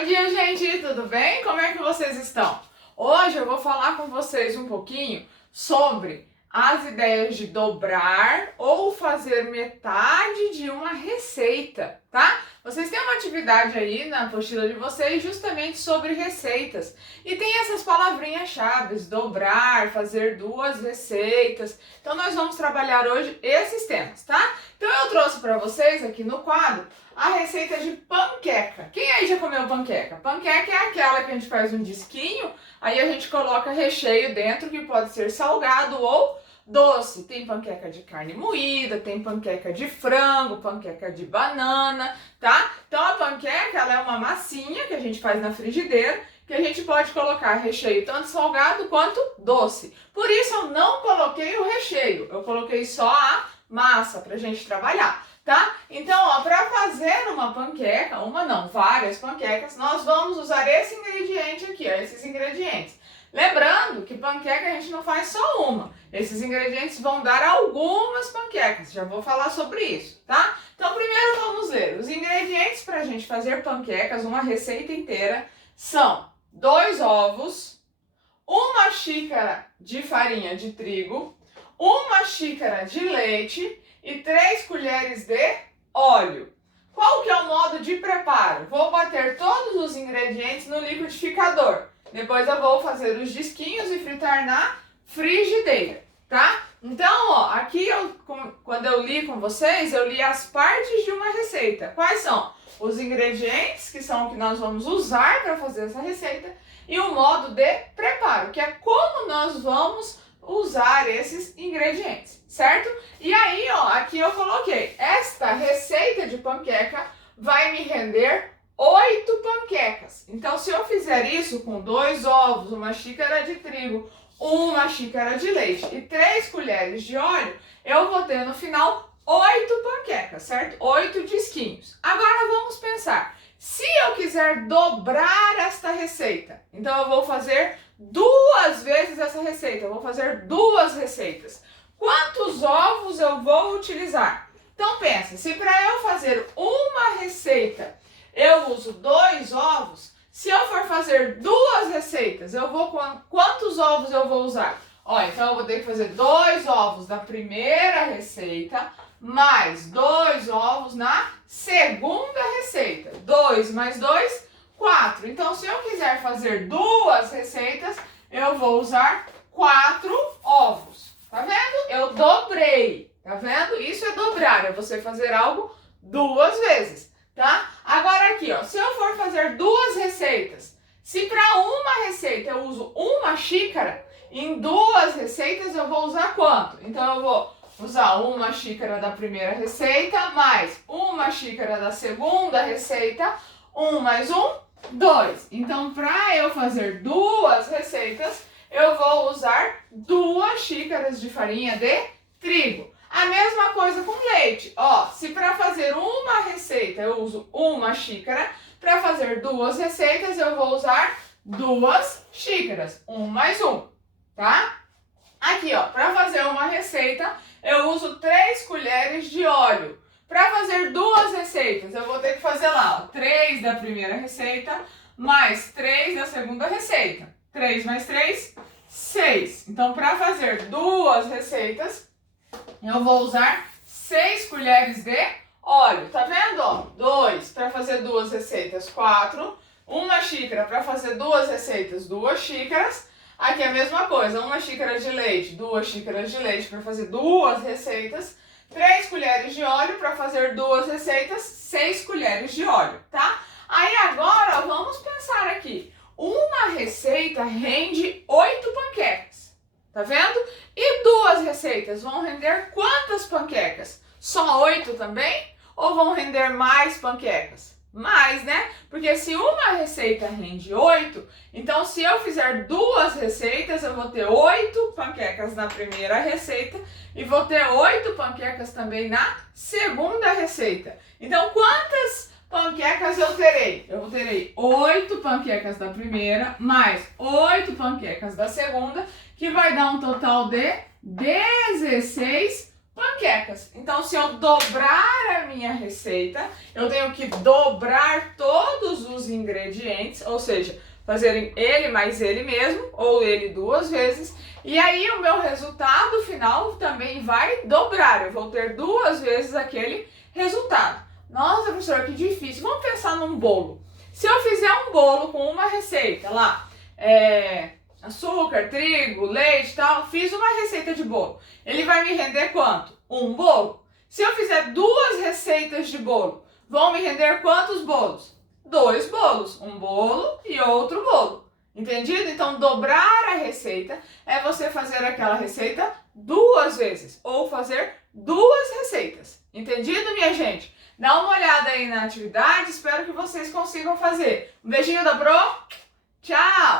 Bom dia, gente! Tudo bem? Como é que vocês estão? Hoje eu vou falar com vocês um pouquinho sobre as ideias de dobrar ou fazer metade de uma receita, tá? Vocês têm uma atividade aí na apostila de vocês justamente sobre receitas. E tem essas palavrinhas-chave, dobrar, fazer duas receitas. Então nós vamos trabalhar hoje esses temas, tá? Então eu trouxe para vocês aqui no quadro a receita de panqueca. Quem aí já comeu panqueca? Panqueca é aquela que a gente faz um disquinho, aí a gente coloca recheio dentro que pode ser salgado ou doce. Tem panqueca de carne moída, tem panqueca de frango, panqueca de banana, tá? Então a panqueca, ela é uma massinha que a gente faz na frigideira, que a gente pode colocar recheio tanto salgado quanto doce. Por isso eu não coloquei o recheio, eu coloquei só a massa pra gente trabalhar, tá? Então, ó, para fazer uma panqueca, uma não, várias panquecas, nós vamos usar esse ingrediente aqui, ó, esses ingredientes. Lembrando que panqueca a gente não faz só uma. Esses ingredientes vão dar algumas panquecas. Já vou falar sobre isso, tá? Então, primeiro vamos ler. Os ingredientes para a gente fazer panquecas, uma receita inteira, são 2 ovos, 1 xícara de farinha de trigo, 1 xícara de leite e 3 colheres de óleo. Qual que é o modo de preparo? Vou bater todos os ingredientes no liquidificador. Depois eu vou fazer os disquinhos e fritar na frigideira, tá? Então, ó, aqui quando eu li com vocês, eu li as partes de uma receita. Quais são? Os ingredientes, que são o que nós vamos usar para fazer essa receita, e o modo de preparo, que é como nós vamos usar esses ingredientes, certo? E aí, ó, aqui eu coloquei, esta receita de panqueca vai me render 8 panquecas. Então, se eu fizer isso com 2 ovos, 1 xícara de trigo, 1 xícara de leite e 3 colheres de óleo, eu vou ter no final 8 panquecas, certo? 8 disquinhos. Agora vamos pensar, se eu quiser dobrar esta receita, então eu vou fazer 2 vezes essa receita, eu vou fazer 2 receitas. Quantos ovos eu vou utilizar? Então pensa, se para eu fazer uma receita eu uso 2 ovos, se eu for fazer 2 receitas, quantos ovos eu vou usar? Ó, então eu vou ter que fazer 2 ovos na primeira receita, mais 2 ovos na segunda receita. 2 mais 2, 4. Então, se eu quiser fazer 2 receitas, eu vou usar 4 ovos. Tá vendo? Eu dobrei. Tá vendo? Isso é dobrar, é você fazer algo 2 vezes, tá? Agora aqui, ó, se eu for fazer 2 receitas, se para uma receita eu uso 1 xícara, em 2 receitas eu vou usar quanto? Então eu vou usar 1 xícara da primeira receita, mais 1 xícara da segunda receita, 1 mais 1, 2. Então, para eu fazer 2 receitas, eu vou usar 2 xícaras de farinha de trigo. A mesma coisa com leite. Ó, se para fazer uma receita eu uso 1 xícara, para fazer 2 receitas eu vou usar 2 xícaras, 1 mais 1, tá? Aqui, ó, para fazer uma receita eu uso 3 colheres de óleo. Para fazer 2 receitas eu vou ter que fazer lá, ó, 3 da primeira receita mais 3 da segunda receita. 3 mais 3, 6. Então, para fazer 2 receitas, eu vou usar 6 colheres de óleo. Tá vendo? Ó, 2 para fazer 2 receitas, 4. 1 xícara para fazer 2 receitas, 2 xícaras. Aqui a mesma coisa, 1 xícara de leite, 2 xícaras de leite para fazer 2 receitas. 3 colheres de óleo para fazer 2 receitas, 6 colheres de óleo, tá? Aí agora vamos pensar aqui. Uma receita rende 8 panquecas, tá vendo? E 2 receitas vão render quantas panquecas? Só 8 também? Ou vão render mais panquecas? Mais, né? Porque se uma receita rende 8, então se eu fizer 2 receitas, eu vou ter 8 panquecas na primeira receita e vou ter 8 panquecas também na segunda receita. Então, quantas panquecas eu terei? Eu terei 8 panquecas da primeira, mais 8 panquecas da segunda, que vai dar um total de 16 panquecas. Então, se eu dobrar a minha receita, eu tenho que dobrar todos os ingredientes, ou seja, fazerem ele mais ele mesmo, ou ele 2 vezes, e aí o meu resultado final também vai dobrar, eu vou ter 2 vezes aquele resultado. Nossa, professora, que difícil. Vamos pensar num bolo. Se eu fizer um bolo com uma receita lá, açúcar, trigo, leite e tal, fiz uma receita de bolo. Ele vai me render quanto? Um bolo. Se eu fizer 2 receitas de bolo, vão me render quantos bolos? 2 bolos. Um bolo e outro bolo. Entendido? Então, dobrar a receita é você fazer aquela receita 2 vezes. Ou fazer 2 receitas. Entendido, minha gente? Dá uma olhada aí na atividade. Espero que vocês consigam fazer. Um beijinho da Bro. Tchau!